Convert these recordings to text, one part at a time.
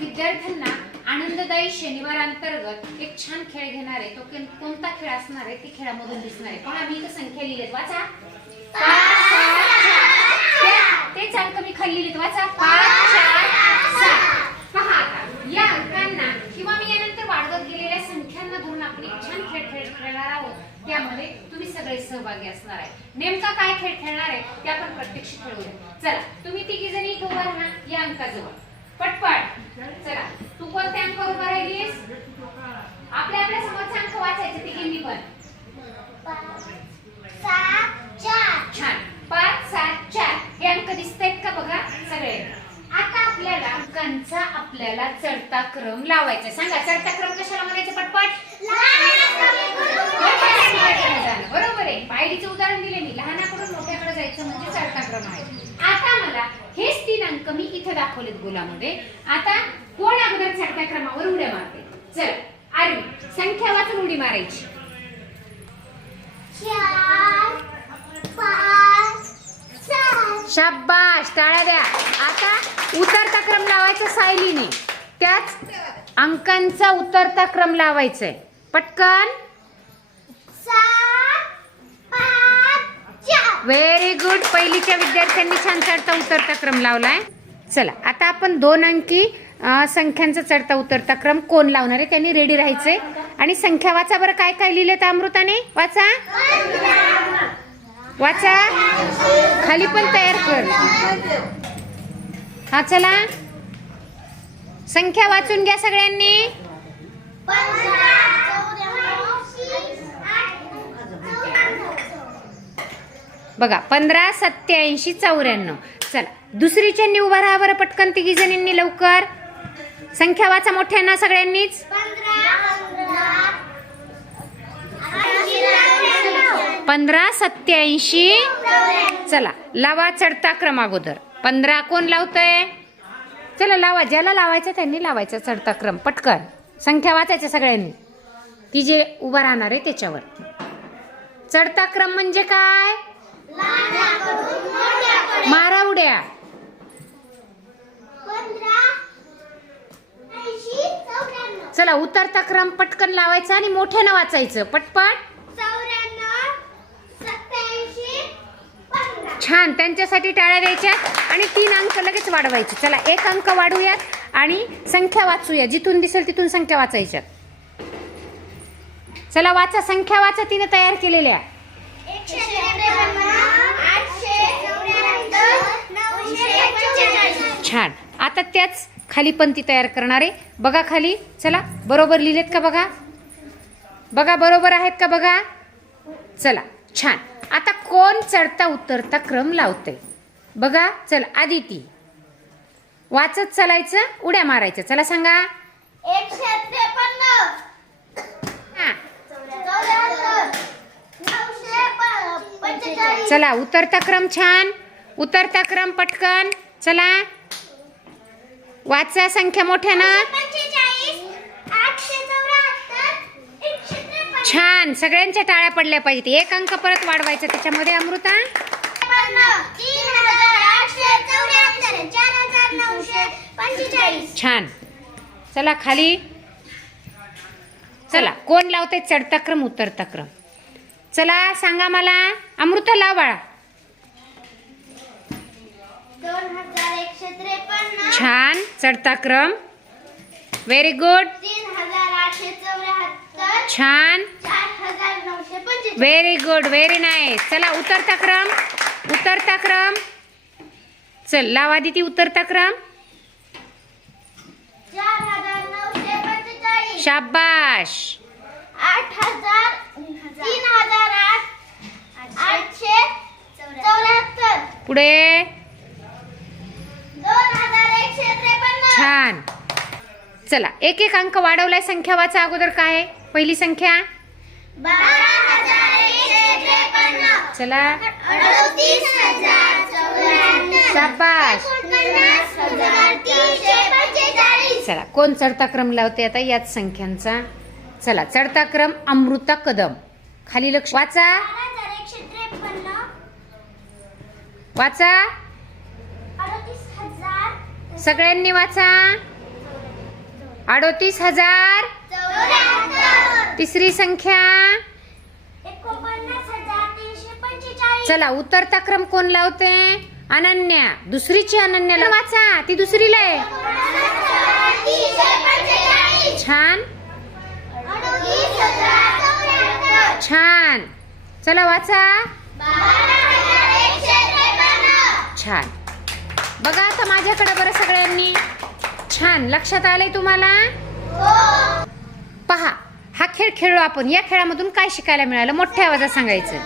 विद्यार्थ्यांना आनंददायी शनिवार अंतर्गत एक छान खेळ घेणार आहे. तो कोणता खेळ असणार आहे ते खेळामधून दिसणार आहे. पण आम्ही इथं संख्या लिहिलेत, वाचा. 5 6 4 तेच अंक मी खाली लिहिलेत, वाचा. 5 4 7. पहा आता या अंकांना किंवा मी यानंतर वाढवत गेलेल्या संख्यांना धरून आपण एक छान खेळ खेळणार आहोत. त्यामध्ये तुम्ही सगळे सहभागी असणार आहे. नेमका काय खेळ खेळणार आहे ते आपण प्रत्यक्ष ठरवूया. चला, तुम्ही तिघी जणी इथं उभा राहा या अंकाजवळ. पटपट चला. तू कोणत्या अंकावर उभा राहिलीस? आपल्या समोरचा अंक वाचायचे तिघींनी पण. 5 7 4. छान. 5 7 4 हे अंक दिसतायत का बघा सगळे. आता आपल्याला अंकांचा चढता क्रम लावायचा. सांगा, चढता क्रम कशाला म्हणायचं? पटपट. बरोबर आहे. पायरीचं उदाहरण दिले मी. लहानाकडून मोठ्याकडे जायचं म्हणजे चढता क्रम आहे. आता मला हेच 3 अंक मी इथे दाखवलेत गोलामध्ये. आता कोण अगोदर चढत्या क्रमावर उड्या मारते? चल आरवी, संख्या वाचून उडी मारायची. 4 5 6. शाबाश, टाळ्या द्या. आता उतरता क्रम लावायचा सायलीने. त्याच अंकांचा उतरता क्रम लावायचा आहे. पटकन. 7 5 4. Very good. पहिलीच्या विद्यार्थ्यांनी छान चढता उतरता क्रम लावलाय. चला, आता आपण 2 अंकी संख्यांचा चढता उतरता क्रम कोण लावणार आहे त्यांनी रेडी राहायचंय. आणि संख्या वाचा बरं. काय काय लिहिलेत अमृताने? वाचा वाचा. खाली पण तयार कर. हा चला, संख्या वाचून घ्या सगळ्यांनी. 15 बघा, 15 87 94. चला, दुसरीच्यांनी उभा राहा बरं पटकन तिघी जणींनी लवकर. संख्या वाचा मोठ्यांना सगळ्यांनीच. 15 87. चला, लावा चढता क्रम अगोदर. 15 कोण लावतंय? चला लावा. ज्याला लावायचं त्यांनी लावायचा चढता क्रम. पटकन संख्या वाचायच्या सगळ्यांनी. ती जे उभा राहणार आहे त्याच्यावर. चढता क्रम म्हणजे काय? मारा उड्या. 15 चला, उतरता क्रम पटकन लावायचा आणि मोठ्यानं वाचायचं. पटपट. 94 87 15. छान. त्यांच्यासाठी टाळ्या द्यायच्या आणि 3 अंक लगेच वाढवायचे. चला, 1 अंक वाढूयात आणि संख्या वाचूया. जिथून दिसेल तिथून संख्या वाचायच्या. चला वाचा, संख्या वाचा तिने तयार केलेल्या. 945. छान. आता त्याच खाली पंक्ती तयार करणार आहे. बघा खाली. चला, बरोबर लिहिलेत का बघा. बघा बरोबर आहेत का बघा. चला छान. आता कोण चढता उतरता क्रम लावते बघा. चल आदिती, वाचत चालायचं, उड्या मारायचं. चला सांगा. 153. चला, उतरता क्रम छान. उतरता क्रम पटकन. चला वाचा संख्या मोठ्यानं. 874. छान. सगळ्यांच्या टाळ्या पडल्या पाहिजेत. 1 अंक परत वाढवायचा त्याच्यामध्ये. अमृता. 3945. छान. चला खाली. चला, कोण लावते चढता क्रम उतरता क्रम? चला सांगा मला. अमृता लाव बाळा. 2153. छान. चढता क्रम. Very good. 3874. छान. 4925. Very good. Very nice. चला उतरता क्रम. उतरता क्रम. चल लावा दीदी उतरता क्रम. 4945. शाबाश. 8000 3008 874. पुढे. 2153. छान. चला, 1 अंक वाढवलाय. संख्या वाचा अगोदर. काय आहे पहिली संख्या? 12153. चला 38084. शाबाश. 49345. चला, कोण चढता क्रम लावते आता याच संख्यांचा? चला, चढता क्रम अमृता कदम. खाली लक्ष. वाचा 12153. वाचा. 38000. सगळ्यांनी वाचा. 38,000. तिसरी संख्या. 49,345. चला उतरता क्रम कोण लावते? अनन्या. दुसरीची अनन्याला वाचा, ती दुसरीला आहे. 345. छान 38,074. छान. चला वाचा. 12,153. छान. बघा आता माझ्याकडे बरं सगळ्यांनी. छान लक्षात आलंय तुम्हाला? पहा हा खेळ खेळलो आपण. या खेळामधून काय शिकायला मिळालं? मोठ्या आवाजात सांगायचं.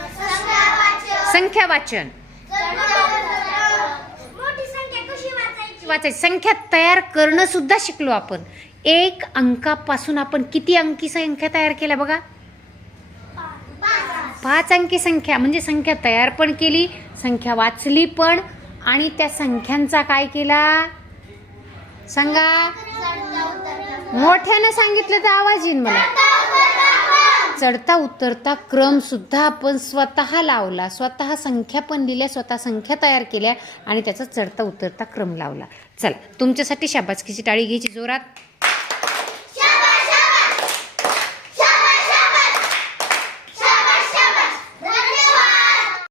संख्या वाचन. मोठी संख्या कशी वाचायची? वाचायची. संख्या तयार करणं सुद्धा शिकलो आपण. 1 अंकापासून आपण किती अंकी संख्या तयार केल्या बघा? 5 अंकी संख्या. म्हणजे संख्या तयार पण केली, संख्या वाचली पण, आणि त्या संख्यांचा काय केला सांगा? मोठ्याने सांगितलं तर आवाज येईन मला. चढता उतरता क्रम सुद्धा आपण स्वतः लावला, स्वतः संख्या पण लिहिल्या, स्वतः संख्या तयार केल्या आणि त्याचा चढता उतरता क्रम लावला. चला तुमच्यासाठी शाबासकीची टाळी घ्यायची जोरात.